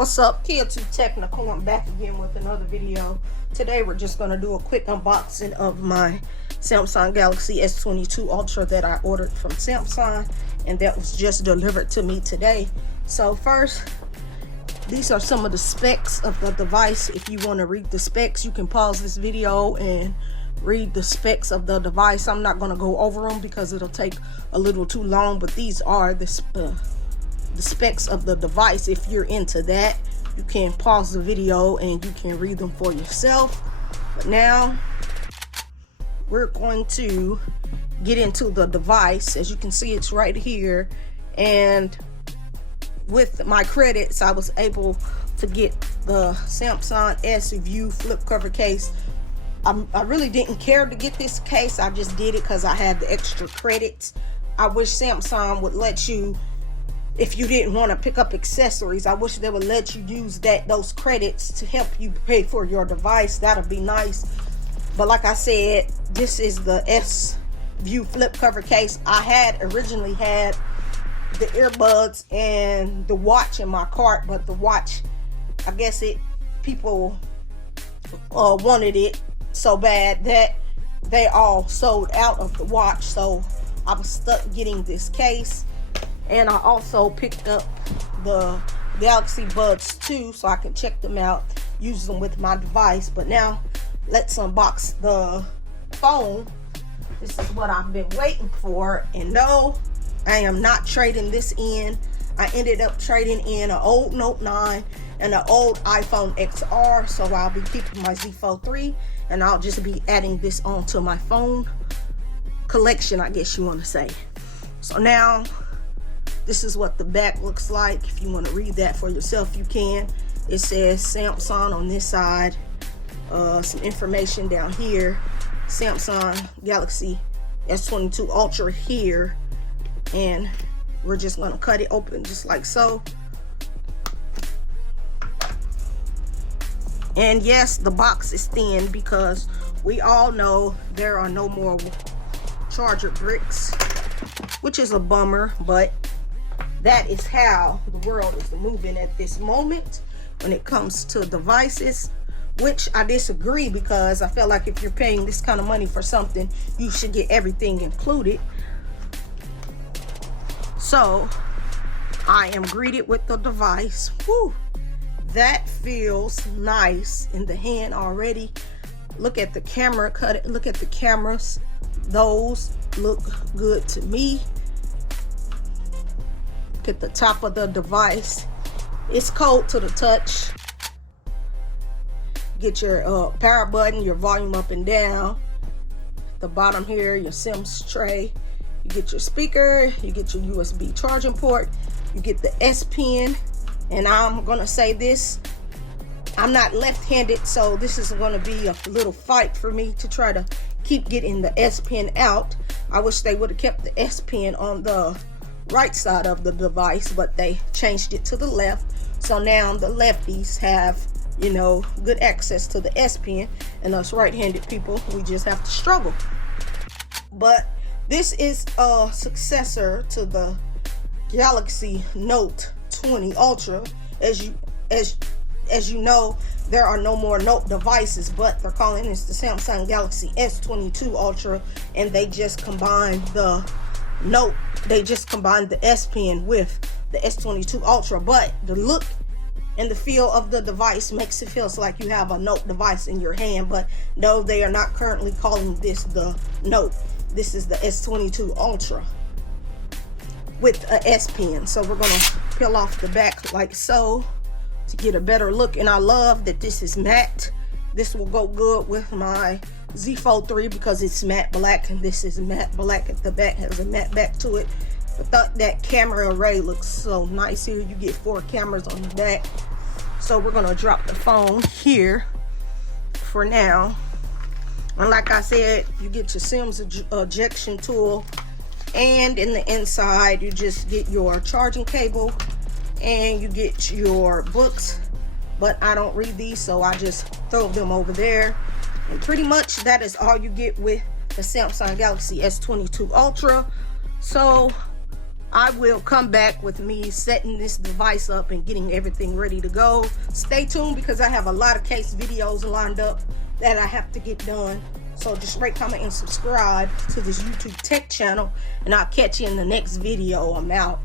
What's up, T2 Technical? I'm back again with another video. Today we're just going to do a quick unboxing of my Samsung Galaxy S22 Ultra that I ordered from Samsung, and that was just delivered to me today. So first, these are some of the specs of the device. If you want to read the specs, you can pause this video and read the specs of the device. I'm not going to go over them because it'll take a little too long, but these are the specs of the device. If you're into that, you can pause the video and you can read them for yourself. But now we're going to get into the device. As you can see, it's right here, and with my credits I was able to get the Samsung S View flip cover case. I really didn't care to get this case. I just did it because I had the extra credits. I wish Samsung would let you, if you didn't want to pick up accessories, I wish they would let you use those credits to help you pay for your device. That'd be nice. But like I said, this is the S View flip cover case. I had originally had the earbuds and the watch in my cart, but the watch, I guess people wanted it so bad that they all sold out of the watch, so I was stuck getting this case. And I also picked up the Galaxy Buds 2 so I can check them out, use them with my device. But now let's unbox the phone. This is what I've been waiting for, and no, I am not trading this in. I ended up trading in an old Note 9 and an old iPhone XR, so I'll be keeping my Z Fold 3, and I'll just be adding this onto my phone collection, I guess you want to say. So now this is what the back looks like. If you want to read that for yourself, you can. It says Samsung on this side, some information down here, Samsung Galaxy S22 Ultra here, and we're just going to cut it open just like so. And yes, the box is thin because we all know there are no more charger bricks, which is a bummer, but that is how the world is moving at this moment when it comes to devices, which I disagree, because I feel like if you're paying this kind of money for something, you should get everything included. So I am greeted with the device. Whew, that feels nice in the hand already. Look at the camera, look at the cameras. Those look good to me. Look at the top of the device. It's cold to the touch. Get your power button, your volume up and down. The bottom here, your SIMs tray. You get your speaker, you get your USB charging port, you get the S Pen. And I'm gonna say this, I'm not left-handed, so this is gonna be a little fight for me to try to keep getting the S Pen out. I wish they would have kept the S Pen on the right side of the device, but they changed it to the left. So now the lefties have, you know, good access to the S Pen, and us right-handed people, we just have to struggle. But this is a successor to the Galaxy Note 20 Ultra. As you know, there are no more Note devices, but they're calling this the Samsung Galaxy S22 Ultra, and they just combined the Note, they just combined the S Pen with the S22 Ultra. But the look and the feel of the device makes it feel like you have a Note device in your hand. But no, they are not currently calling this the Note. This is the S22 Ultra with a S Pen. So we're gonna peel off the back like so to get a better look. And I love that this is matte. This will go good with my Z Fold 3 because it's matte black, and this is matte black at the back, has a matte back to it. I thought that camera array looks so nice here. You get 4 cameras on the back. So we're gonna drop the phone here for now. And like I said, you get your SIMs ejection tool, and in the inside you just get your charging cable and you get your books, but I don't read these, so I just throw them over there. And pretty much that is all you get with the Samsung Galaxy S22 Ultra. So I will come back with me setting this device up and getting everything ready to go. Stay tuned because I have a lot of case videos lined up that I have to get done. So just rate, comment, and subscribe to this YouTube tech channel, and I'll catch you in the next video. I'm out.